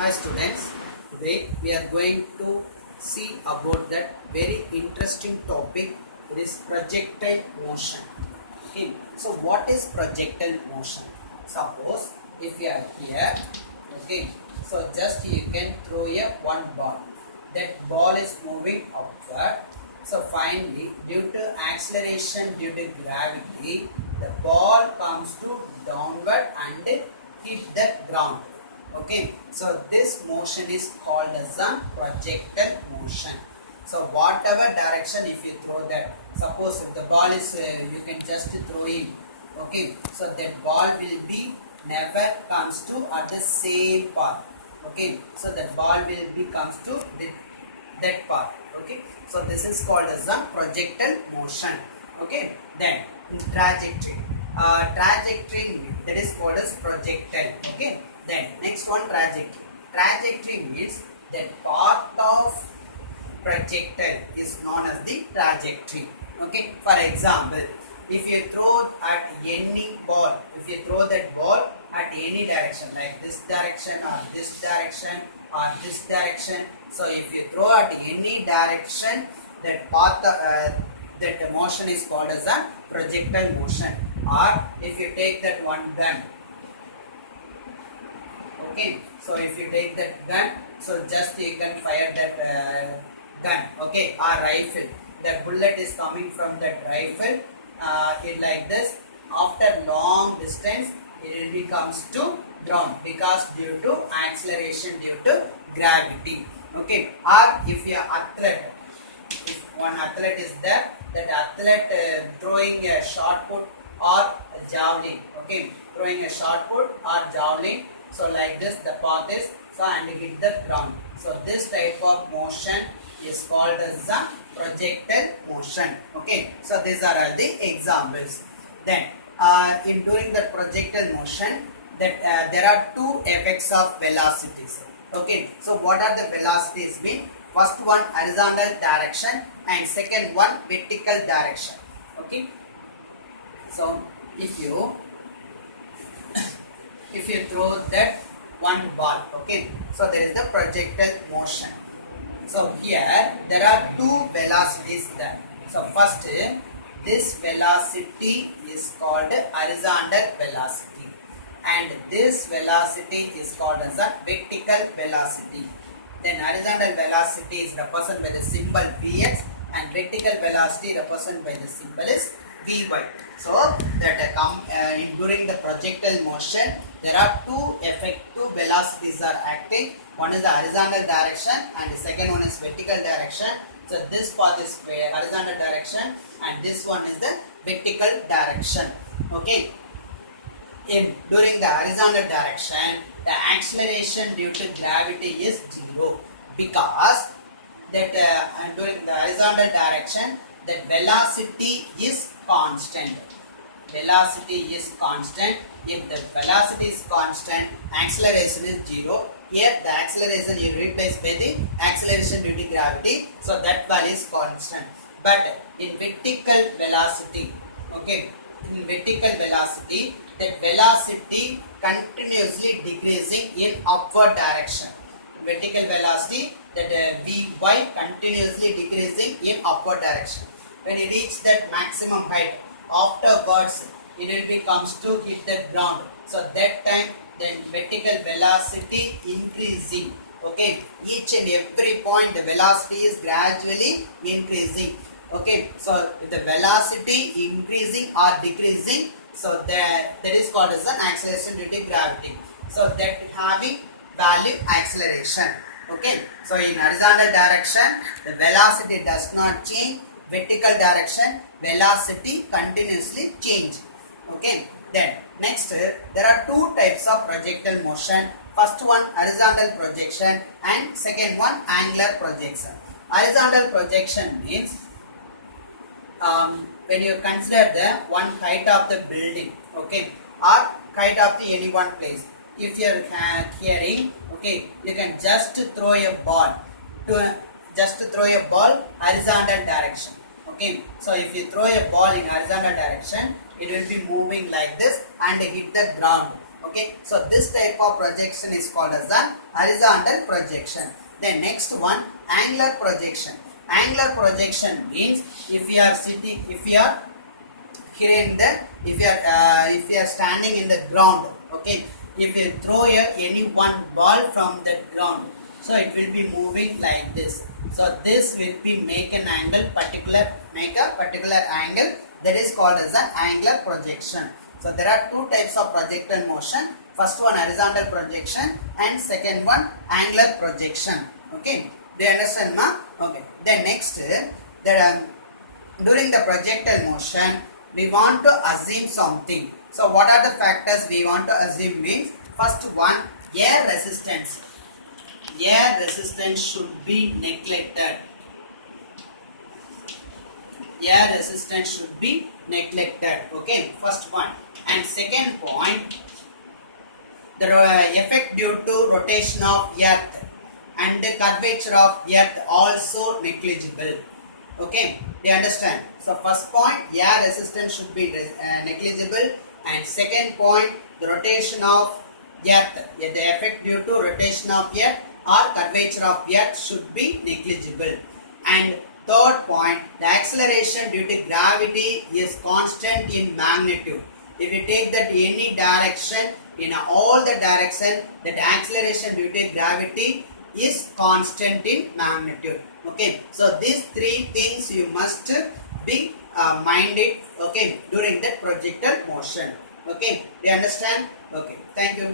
Hi students, today we are going to see about that very interesting topic. It is projectile motion. Okay, so what is projectile motion? Suppose if you are here, okay, so just you can throw a one ball. That ball is moving upward. So finally, due to acceleration, due to gravity, the ball comes to downward and hit the ground. Okay, so this motion is called as a projectile motion. So whatever direction if you throw that, suppose if the ball is you can just throw in, okay, so that ball will be never comes to at the same path. Okay, so that ball will be comes to that path. Okay, so this is called as a projectile motion. Okay, then trajectory, trajectory that is called as projectile. Okay, then next one, trajectory. Trajectory means that path of projectile is known as the trajectory. Okay, for example, if you throw at any ball, if you throw that ball at any direction, like this direction or this direction or this direction, so if you throw at any direction, that path that motion is called as a projectile motion. Or if you take that one gun, okay, so if you take that gun, so just you can fire that gun, okay, or rifle. The bullet is coming from that rifle, it like this. After long distance, it will be comes to ground because due to acceleration, due to gravity. Okay, or if you are athlete, if one athlete is there, that athlete throwing a shot put or a javelin, okay, throwing a shot put or javelin. So like this the path is, so and hit the ground. So this type of motion is called as a projectile motion. Okay, so these are all the examples. Then in doing the projectile motion, that there are two effects of velocities. Okay, so what are the velocities mean? First one horizontal direction and second one vertical direction. Okay, so if you throw that one ball, okay, so there is the projectile motion. So here there are two velocities there. So first, this velocity is called horizontal velocity and this velocity is called as a vertical velocity. Then horizontal velocity is represented by the symbol Vx and vertical velocity represented by the symbol is Vy. So that during the projectile motion, there are two velocities are acting. One is the horizontal direction and the second one is vertical direction. So this path is horizontal direction and this one is the vertical direction. Okay. During the horizontal direction, the acceleration due to gravity is 0 because that during the horizontal direction, the velocity is constant. Velocity is constant. If the velocity is constant, acceleration is 0. Here the acceleration is replaced by the acceleration due to gravity. So that value is constant. But in vertical velocity, okay, in vertical velocity, the velocity continuously decreasing in upward direction. Vertical velocity, that Vy continuously decreasing in upward direction. When it reaches that maximum height, afterwards it will be comes to hit the ground. So that time then vertical velocity increasing. Okay, each and every point the velocity is gradually increasing. Okay, so if the velocity increasing or decreasing, so that is called as an acceleration due to gravity. So that having value acceleration. Okay, so in horizontal direction the velocity does not change. Vertical direction velocity continuously change. Okay, then next there are two types of projectile motion. First one horizontal projection and second one angular projection. Horizontal projection means when you consider the one height of the building, okay, or height of the any one place. If you are hearing, okay, you can just throw a ball horizontal direction. Okay, so if you throw a ball in horizontal direction, it will be moving like this and hit the ground. Okay, so this type of projection is called as an horizontal projection. Then next one, angular projection. Angular projection means if you are sitting, if you are here in the, if you are standing in the ground, okay, if you throw any one ball from the ground, so it will be moving like this. So this will be make a particular angle, that is called as an angular projection. So there are two types of projectile motion. First one horizontal projection and second one angular projection. Okay, do you understand, ma? Okay. Then next, during the projectile motion, we want to assume something. So what are the factors we want to assume means, first one, air resistance. Air resistance should be neglected. Air resistance should be neglected. Okay, first one. And second point, the effect due to rotation of earth and the curvature of earth also negligible. Okay, do you understand? So first point, air resistance should be negligible, and second point, the rotation of earth, the effect due to rotation of earth or curvature of earth should be negligible. And third point, the acceleration due to gravity is constant in magnitude. If you take that any direction, in all the direction, that acceleration due to gravity is constant in magnitude. Okay, so these three things you must be minded, okay, during the projectile motion. Okay, do you understand? Okay, thank you.